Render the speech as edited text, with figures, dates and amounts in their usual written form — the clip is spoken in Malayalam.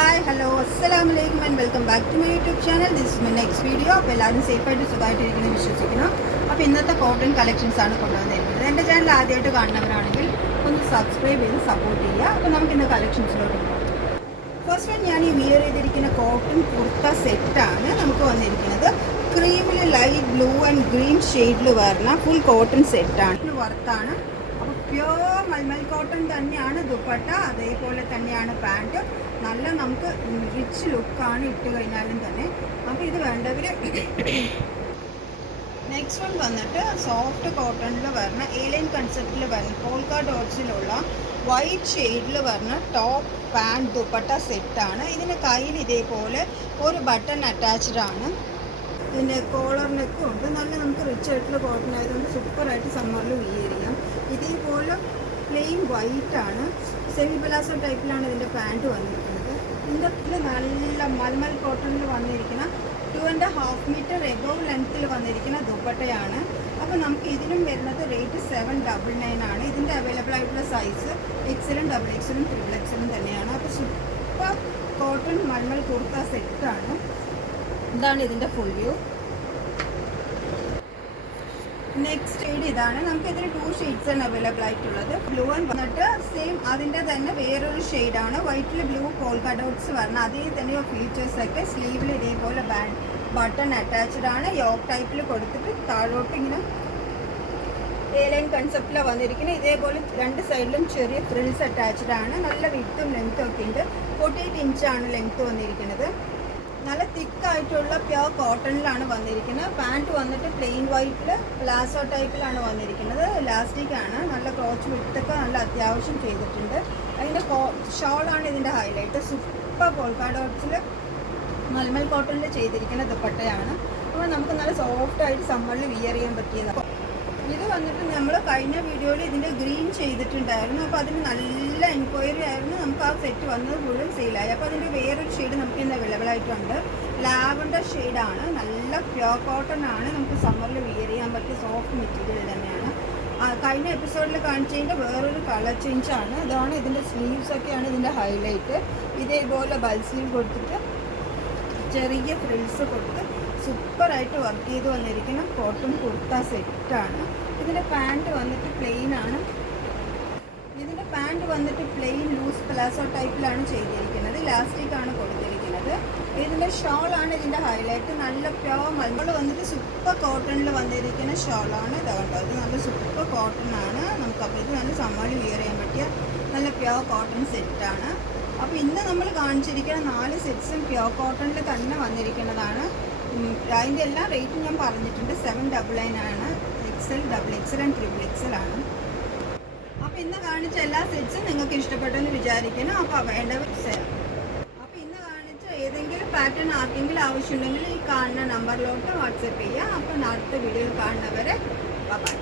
Hi, hello, assalamu alaikum and welcome back to my YouTube channel. This is my next video. അപ്പോൾ എല്ലാവരും സേഫായിട്ട് സുഖമായിട്ടിരിക്കുന്നത് വിശ്വസിക്കുന്നു. അപ്പോൾ ഇന്നത്തെ കോട്ടൺ കളക്ഷൻസ് ആണ് കൊണ്ടുവന്നിരിക്കുന്നത്. എൻ്റെ ചാനൽ ആദ്യമായിട്ട് കാണുന്നവരാണെങ്കിൽ ഒന്ന് സബ്സ്ക്രൈബ് ചെയ്ത് സപ്പോർട്ട് ചെയ്യുക. അപ്പോൾ നമുക്ക് ഇന്ന് കളക്ഷൻസിലോട്ട് പോകാം. ഫസ്റ്റ് വൺ ഞാൻ ഈ വിയർ ചെയ്തിരിക്കുന്ന കോട്ടൺ കുർത്ത സെറ്റാണ് നമുക്ക് വന്നിരിക്കുന്നത്. ക്രീമിൽ ലൈറ്റ് ബ്ലൂ ആൻഡ് ഗ്രീൻ ഷെയ്ഡിൽ വരുന്ന ഫുൾ കോട്ടൺ സെറ്റാണ്. വർത്താണ്. അപ്പോൾ പ്യോർ മൽമൽ കോട്ടൺ തന്നെയാണ് ദുപ്പട്ട, അതേപോലെ തന്നെയാണ് പാൻറ്റ്. നല്ല നമുക്ക് റിച്ച് ലുക്കാണ് ഇട്ട് കഴിഞ്ഞാലും തന്നെ. അപ്പോൾ ഇത് വേണ്ടവർ നെക്സ്റ്റ് വൺ വന്നിട്ട് സോഫ്റ്റ് കോട്ടണിൽ വരുന്ന ഏലൈൻ കൺസെപ്റ്റിൽ വരുന്ന പോൾക്ക ഡോട്ട്സിലുള്ള വൈറ്റ് ഷെയ്ഡിൽ വരുന്ന ടോപ്പ് പാൻറ്റ് ദുപ്പട്ട സെറ്റാണ്. ഇതിന് കയ്യിൽ ഇതേപോലെ ഒരു ബട്ടൺ അറ്റാച്ച്ഡ് ആണ്. ഇതിൻ്റെ കോളർ നെക്കും ഉണ്ട്. നല്ല നമുക്ക് റിച്ച് ആയിട്ടുള്ള കോട്ടൺ ആയതുകൊണ്ട് സൂപ്പറായിട്ട് സമ്മറിൽ വിയർ ചെയ്യാം. ഇതേപോലെ പ്ലെയിൻ വൈറ്റ് ആണ്. സെമി പലാസോ ടൈപ്പിലാണ് ഇതിൻ്റെ പാൻറ്റ് വന്നിരിക്കുന്നത്. ഇതിൻ്റെ നല്ല മൽമൽ കോട്ടണിൽ വന്നിരിക്കുന്ന 2.5 മീറ്റർ എബോവ് ലെങ്ത്തിൽ വന്നിരിക്കുന്ന ദുപ്പട്ടയാണ്. അപ്പോൾ നമുക്ക് ഇതിനും വരുന്നത് റേറ്റ് 799 ആണ്. ഇതിൻ്റെ അവൈലബിൾ ആയിട്ടുള്ള സൈസ് XL, XXL, XXL തന്നെയാണ്. അപ്പോൾ സൂപ്പർ കോട്ടൺ മൽമൽ കുർത്ത സെറ്റാണ്. ഇതാണ് ഇതിൻ്റെ ഫുൾ വ്യൂ. നെക്സ്റ്റ് ഷെയ്ഡ് ഇതാണ്. നമുക്കിതിൽ 2 ഷെയ്ഡ്സാണ് അവൈലബിൾ ആയിട്ടുള്ളത്. ബ്ലൂ ആൻഡ് വന്നിട്ട് സെയിം അതിൻ്റെ തന്നെ വേറൊരു ഷെയ്ഡാണ്. വൈറ്റിൽ ബ്ലൂ പോൾക്ക ഡോട്ട്സ് പറഞ്ഞാൽ അതേ തന്നെ ഫീച്ചേഴ്സൊക്കെ. സ്ലീവിൽ ഇതേപോലെ ബട്ടൺ അറ്റാച്ച്ഡ് ആണ്. യോക്ക് ടൈപ്പിൽ കൊടുത്തിട്ട് താഴോട്ട് ഇങ്ങനെ എയർലൈൻ കൺസെപ്റ്റിലാണ് വന്നിരിക്കുന്നത്. ഇതേപോലെ രണ്ട് സൈഡിലും ചെറിയ ഫ്രിൽസ് അറ്റാച്ച്ഡ് ആണ്. നല്ല വിഡ്ത്തും ലെങ്ത്തും ഒക്കെ ഉണ്ട്. 48 ഇഞ്ചാണ് ലെങ്ത്ത് വന്നിരിക്കുന്നത്. നല്ല തിക്കായിട്ടുള്ള പ്യോർ കോട്ടണിലാണ് വന്നിരിക്കുന്നത്. പാൻറ്റ് വന്നിട്ട് പ്ലെയിൻ വൈറ്റിൽ പ്ലാസോ ടൈപ്പിലാണ് വന്നിരിക്കുന്നത്. ഇലാസ്റ്റിക് ആണ്. നല്ല ക്രോച്ച് വിട്ടൊക്കെ നല്ല അത്യാവശ്യം ചെയ്തിട്ടുണ്ട്. അതിൻ്റെ ഷോളാണ് ഇതിൻ്റെ ഹൈലൈറ്റ്. സൂപ്പർ പോൾക്ക ഡോട്ട്സിൽ മൽമൽ കോട്ടണിൽ ചെയ്തിരിക്കുന്ന ദുപ്പട്ടയാണ്. അപ്പോൾ നമുക്ക് നല്ല സോഫ്റ്റായിട്ട് സമ്മറിൽ വിയർ ചെയ്യാൻ പറ്റിയതാണ്. ഇത് വന്നിട്ട് നമ്മൾ കഴിഞ്ഞ വീഡിയോയിൽ ഇതിൻ്റെ ഗ്രീൻ ചെയ്തിട്ടുണ്ടായിരുന്നു. അപ്പോൾ അതിന് നല്ല എൻക്വയറി ആയിരുന്നു. നമുക്ക് ആ സെറ്റ് വന്നത് മുഴുവൻ സെയിലായി. അപ്പോൾ അതിൻ്റെ വേറൊരു ഷെയ്ഡ് നമുക്ക് ഇന്ന് അവൈലബിൾ ആയിട്ടുണ്ട്. ലാവൻഡർ ഷെയ്ഡാണ്. നല്ല പ്യോർ കോട്ടൺ ആണ്. നമുക്ക് സമ്മറിൽ വിയർ ചെയ്യാൻ പറ്റിയ സോഫ്റ്റ് മെറ്റീരിയൽ തന്നെയാണ്. കഴിഞ്ഞ എപ്പിസോഡിൽ കാണിച്ചതിൻ്റെ വേറൊരു കളർ ചേഞ്ചാണ്. അതാണ് ഇതിൻ്റെ സ്ലീവ്സൊക്കെയാണ് ഇതിൻ്റെ ഹൈലൈറ്റ്. ഇതേപോലെ ബൾ സ്ലീവ് കൊടുത്തിട്ട് ചെറിയ ഫ്രിൽസ് കൊടുത്ത് സൂപ്പറായിട്ട് വർക്ക് ചെയ്ത് വന്നിരിക്കുന്ന കോട്ടൺ കുർത്ത സെറ്റാണ്. ഇതിൻ്റെ പാൻറ്റ് വന്നിട്ട് പ്ലെയിൻ ആണ്. ഇതിൻ്റെ പാൻറ്റ് വന്നിട്ട് പ്ലെയിൻ ലൂസ് പ്ലാസോ ടൈപ്പിലാണ് ചെയ്തിരിക്കുന്നത്. ഇലാസ്റ്റിക് ആണ് കൊടുത്തിരിക്കുന്നത്. ഇതിൻ്റെ ഷോളാണ് ഇതിൻ്റെ ഹൈലൈറ്റ്. നല്ല പ്യോർ മൽമൾ വന്നിട്ട് സൂപ്പർ കോട്ടണിൽ വന്നിരിക്കുന്ന ഷോളാണ്. ഇത് കണ്ടോ, ഇത് നല്ല സൂപ്പർ കോട്ടൺ ആണ്. നമുക്കപ്പോൾ ഇത് നല്ല സമ്മറിൽ വിയർ ചെയ്യാൻ പറ്റിയ നല്ല പ്യോർ കോട്ടൺ സെറ്റാണ്. അപ്പോൾ ഇന്ന് നമ്മൾ കാണിച്ചിരിക്കുന്ന 4 സെറ്റ്സും പ്യോർ കോട്ടണിൽ തന്നെ വന്നിരിക്കുന്നതാണ്. അതിൻ്റെ എല്ലാ റേറ്റും ഞാൻ പറഞ്ഞിട്ടുണ്ട്. 799 ആണ്. XL, XXL and XXL ആണ്. അപ്പോൾ ഇന്ന് കാണിച്ച എല്ലാ സെറ്റ്സും നിങ്ങൾക്ക് ഇഷ്ടപ്പെട്ടെന്ന് വിചാരിക്കുന്നു. അപ്പോൾ വേണ്ടവർ അപ്പോൾ ഇന്ന് കാണിച്ച ഏതെങ്കിലും പാറ്റേൺ ആർക്കെങ്കിലും ആവശ്യമുണ്ടെങ്കിൽ ഈ കാണുന്ന നമ്പറിലോട്ട് വാട്സപ്പ് ചെയ്യുക. അപ്പോൾ അടുത്ത വീഡിയോയിൽ കാണുന്നവരെ ബൈ.